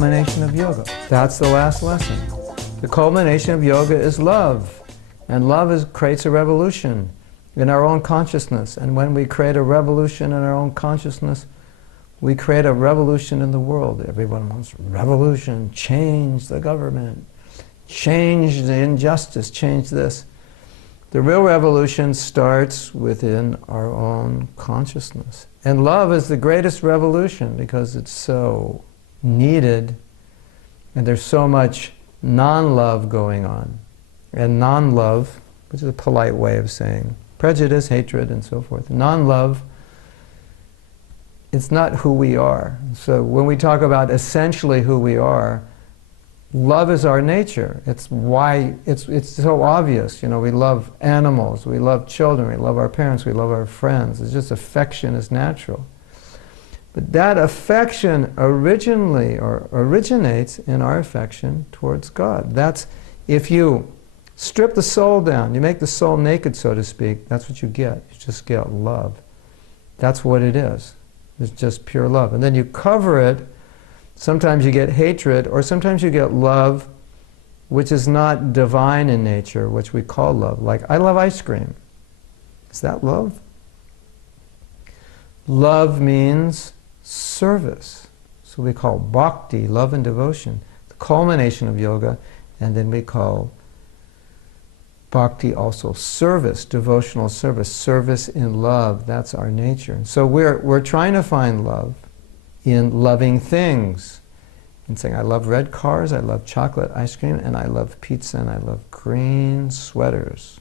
culmination of yoga. That's the last lesson. The culmination of yoga is love. And love creates a revolution in our own consciousness. And when we create a revolution in our own consciousness, we create a revolution in the world. Everyone wants revolution, change the government, change the injustice, change this. The real revolution starts within our own consciousness. And love is the greatest revolution because it's so needed, and there's so much non-love going on. And non-love, which is a polite way of saying prejudice, hatred, and so forth. Non-love, it's not who we are. So when we talk about essentially who we are, love is our nature. It's why it's so obvious. You know, we love animals, we love children, we love our parents, we love our friends. It's just affection is natural. But that affection originally or originates in our affection towards God. That's, if you strip the soul down, you make the soul naked, so to speak, that's what you get. You just get love. That's what it is. It's just pure love. And then you cover it. Sometimes you get hatred, or sometimes you get love, which is not divine in nature, which we call love. Like, I love ice cream. Is that love? Love means service. So we call bhakti, love and devotion, the culmination of yoga, and then we call bhakti also service, devotional service, service in love. That's our nature. So we're trying to find love in loving things, and saying, I love red cars, I love chocolate ice cream, and I love pizza, and I love green sweaters.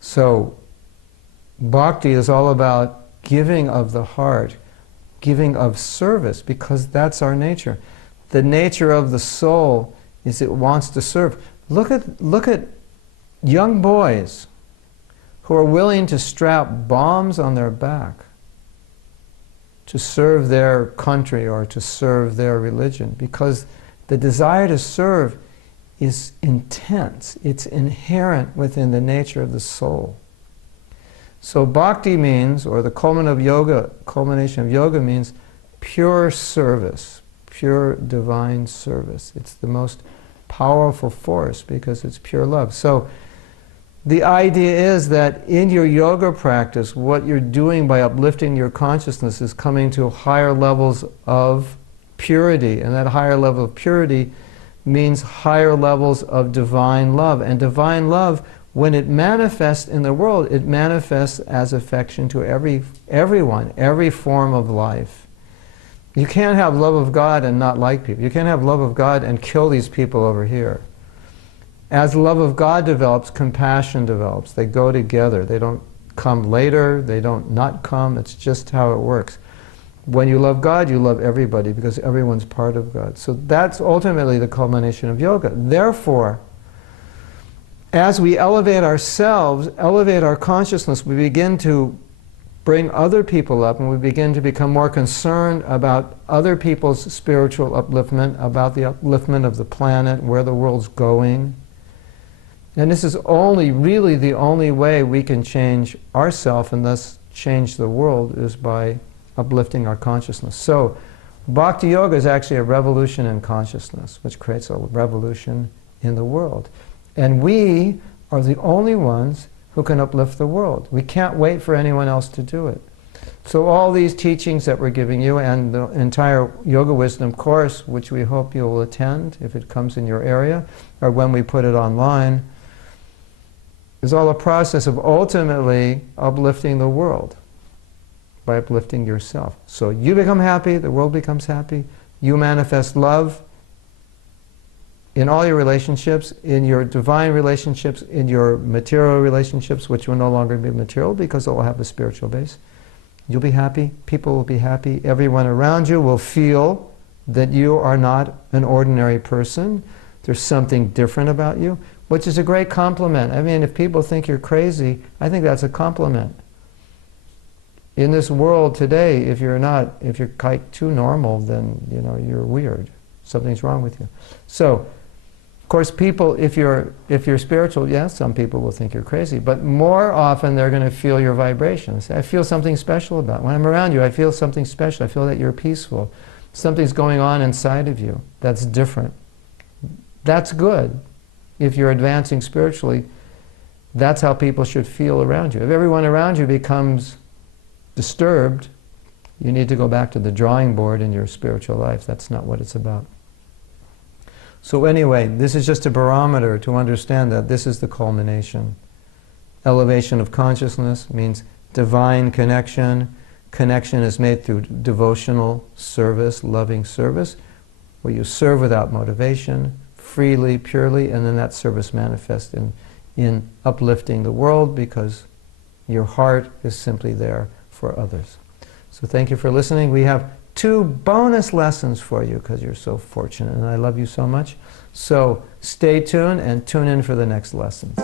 So bhakti is all about giving of the heart, giving of service, because that's our nature. The nature of the soul is it wants to serve. Look at young boys who are willing to strap bombs on their back to serve their country or to serve their religion, because the desire to serve is intense. It's inherent within the nature of the soul. So bhakti means, or the culmination of yoga means pure service, pure divine service. It's the most powerful force because it's pure love. So the idea is that in your yoga practice, what you're doing by uplifting your consciousness is coming to higher levels of purity, and that higher level of purity means higher levels of divine love. And divine love, when it manifests in the world, it manifests as affection to everyone, every form of life. You can't have love of God and not like people. You can't have love of God and kill these people over here. As love of God develops, compassion develops. They go together. They don't come later. They don't not come. It's just how it works. When you love God, you love everybody because everyone's part of God. So that's ultimately the culmination of yoga. Therefore, as we elevate ourselves, elevate our consciousness, we begin to bring other people up, and we begin to become more concerned about other people's spiritual upliftment, about the upliftment of the planet, where the world's going. And this is really the only way we can change ourselves and thus change the world, is by uplifting our consciousness. So Bhakti Yoga is actually a revolution in consciousness, which creates a revolution in the world. And we are the only ones who can uplift the world. We can't wait for anyone else to do it. So all these teachings that we're giving you, and the entire Yoga Wisdom course, which we hope you'll attend if it comes in your area, or when we put it online, is all a process of ultimately uplifting the world by uplifting yourself. So you become happy, the world becomes happy, you manifest love in all your relationships, in your divine relationships, in your material relationships, which will no longer be material because it will have a spiritual base. You'll be happy, people will be happy, everyone around you will feel that you are not an ordinary person. There's something different about you, which is a great compliment. I mean, if people think you're crazy, I think that's a compliment. In this world today, if you're like too normal, then you're weird. Something's wrong with you. So, of course, people, if you're spiritual, yes, some people will think you're crazy, but more often they're going to feel your vibrations. I feel something special about it. When I'm around you, I feel something special. I feel that you're peaceful. Something's going on inside of you that's different. That's good. If you're advancing spiritually, that's how people should feel around you. If everyone around you becomes disturbed, you need to go back to the drawing board in your spiritual life. That's not what it's about. So anyway, this is just a barometer to understand that this is the culmination. Elevation of consciousness means divine connection. Connection is made through devotional service, loving service, where you serve without motivation, freely, purely, and then that service manifests in uplifting the world because your heart is simply there for others. So thank you for listening. We have 2 bonus lessons for you because you're so fortunate and I love you so much. So stay tuned and tune in for the next lessons.